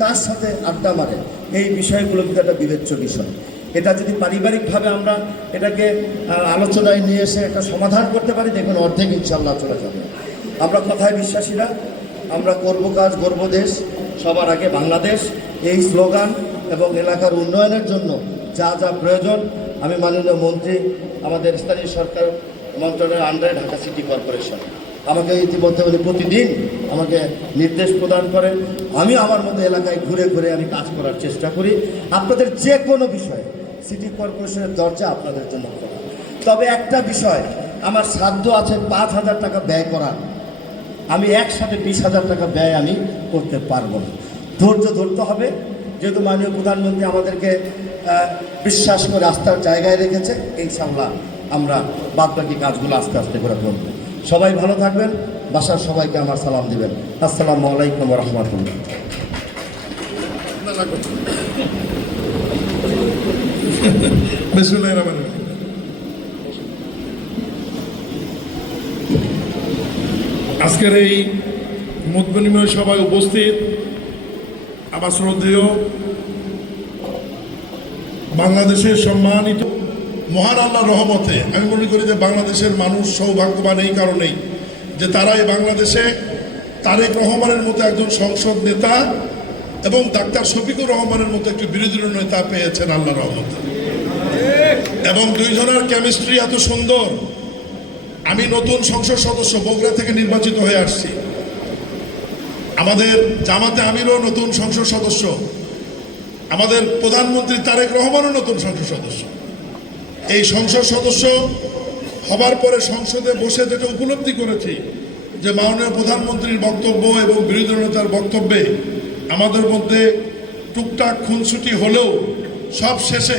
কার সাথে আড্ডা মারে, এই বিষয়গুলো কিন্তু একটা বিবেচ্য বিষয়। এটা যদি পারিবারিকভাবে আমরা এটাকে আলোচনায় নিয়ে এসে একটা সমাধান করতে পারি, দেখুন অর্ধেক ইনশাল্লাহ চলে যাবে। আমরা কথায় বিশ্বাসী না, আমরা করব কাজ গর্ব দেশ, সবার আগে বাংলাদেশ, এই স্লোগান এবং এলাকার উন্নয়নের জন্য যা যা প্রয়োজন আমি মাননীয় মন্ত্রী, আমাদের স্থানীয় সরকার মন্ত্রণালয়ের আন্ডারে ঢাকা সিটি কর্পোরেশন আমাকে ইতিমধ্যে উনি প্রতিদিন আমাকে নির্দেশ প্রদান করেন। আমি আমার মতো এলাকায় ঘুরে ঘুরে আমি কাজ করার চেষ্টা করি। আপনাদের যে কোনো বিষয়ে সিটি কর্পোরেশনের দরজা আপনাদের জন্য খোলা। তবে একটা বিষয়, আমার সাধ্য আছে 5,000 টাকা ব্যয় করার, আমি একসাথে 20,000 টাকা ব্যয় আমি করতে পারবো না। ধৈর্য ধরতে হবে, যেহেতু মাননীয় প্রধানমন্ত্রী আমাদেরকে বিশ্বাস করে আস্থার জায়গায় রেখেছে। ইনশাআল্লাহ আমরা বাদবাকি কাজগুলো আস্তে আস্তে করে করব। সবাই ভালো থাকবেন, বাসার সবাইকে আমার সালাম দিবেন। আসসালামু আলাইকুম ওয়া রাহমাতুল্লাহ। আজকের এই মত বিনিময় সভায় উপস্থিত আমার শ্রদ্ধেয় বাংলাদেশের সম্মানিত, মহান আল্লাহর রহমতে আমি মনে করি যে বাংলাদেশের মানুষ সৌভাগ্যবান এই কারণেই যে তারা এই বাংলাদেশে তারেক রহমানের মতো একজন সংসদ নেতা এবং ডাক্তার শফিকুর রহমানের মতো একটি বিরোধী নেতা পেয়েছেন আল্লাহর রহমতে, এবং দুইজনের কেমিস্ট্রি এত সুন্দর। আমি নতুন সংসদ সদস্য বগুড়া থেকে নির্বাচিত হয়ে আসছি, আমাদের জামাতে আমিরও নতুন সংসদ সদস্য, আমাদের প্রধানমন্ত্রী তারেক রহমানও নতুন সংসদ সদস্য। এই সংসদ সদস্য হবার পরে সংসদে বসে যেটা উপলব্ধি করেছি যে মাননীয় প্রধানমন্ত্রীর বক্তব্য এবং বিরোধী নেতার বক্তব্যে আমাদের মধ্যে টুকটাক খুনসুটি হলেও সব শেষে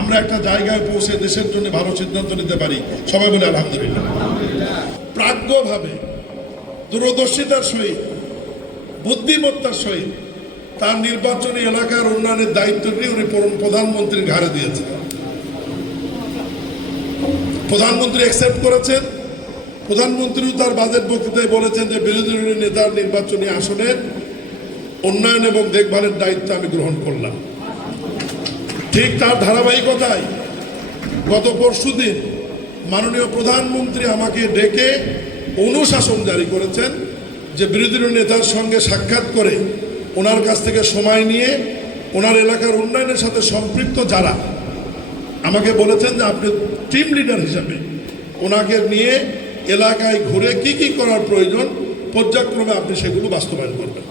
আমরা একটা জায়গায় পৌঁছে দেশের জন্য ভালো সিদ্ধান্ত নিতে পারি। সবাই বলে আলহামদুলিল্লাহ। প্রাজ্ঞভাবে দূরদর্শিতার সহিত বুদ্ধিমত্তার সহিত তার নির্বাচনী এলাকার উন্নয়নের দায়িত্বটি উনি প্রধানমন্ত্রীর ঘাড়ে দিয়েছেন। প্রধানমন্ত্রী অ্যাকসেপ্ট করেছেন। প্রধানমন্ত্রীও তার বাজেট বক্তৃতায় বলেছেন যে বিরোধী দলীয় নেতার নির্বাচনী আসনের উন্নয়ন এবং দেখভালের দায়িত্ব আমি গ্রহণ করলাম। ঠিক তার ধারাবাহিকতায় গত পরশুদিন মাননীয় প্রধানমন্ত্রী আমাকে ডেকে অনুশাসন জারি করেছেন যে বিরোধী নেতার সঙ্গে সাক্ষাৎ করে ওনার কাছ থেকে সময় নিয়ে ওনার এলাকার উন্নয়নের সাথে সম্পৃক্ত যারা, আমাকে বলেছেন যে আপনি টিম লিডার হিসাবে ওনাকে নিয়ে এলাকায় ঘুরে কি কি করার প্রয়োজন পর্যায়ক্রমে আপনি সেগুলো বাস্তবায়ন করবেন।